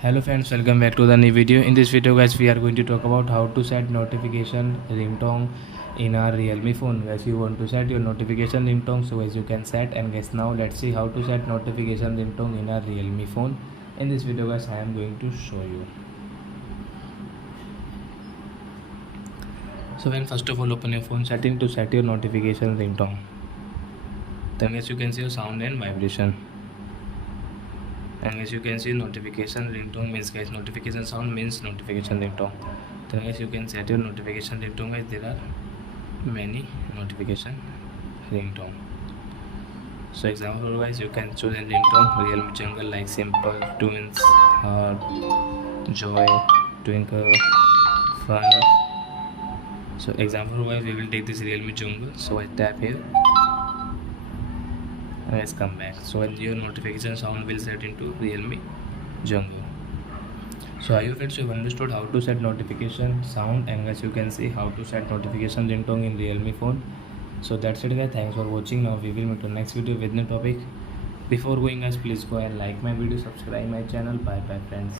Hello friends, welcome back to the new video. In this video guys, we are going to talk about how to set notification ringtone in our Realme phone. Guys, you want to set your notification ringtone, so as you can set. And guys, now let's see how to set notification ringtone in our Realme phone. In this video guys, I am going to show you. So when first of all open your phone setting to set your notification ringtone. Then guys, you can see your sound and vibration. And as you can see, notification ringtone means guys, notification sound means notification ringtone. Then guys, you can set your notification ringtone guys. There are many notification ringtone. So example guys, you can choose a ringtone Realme jungle like simple, twins, heart, joy, twinkle, fun. So example wise, we will take this Realme jungle. So I tap here. Let's come back. So your notification sound will set into Realme jungle. So I hope you have understood how to set notification sound, and as you can see how to set notification ringtone in Realme phone. So that's it guys, thanks for watching. Now we will meet on next video with new topic. Before going guys, please go and like my video, subscribe my channel. Bye bye friends.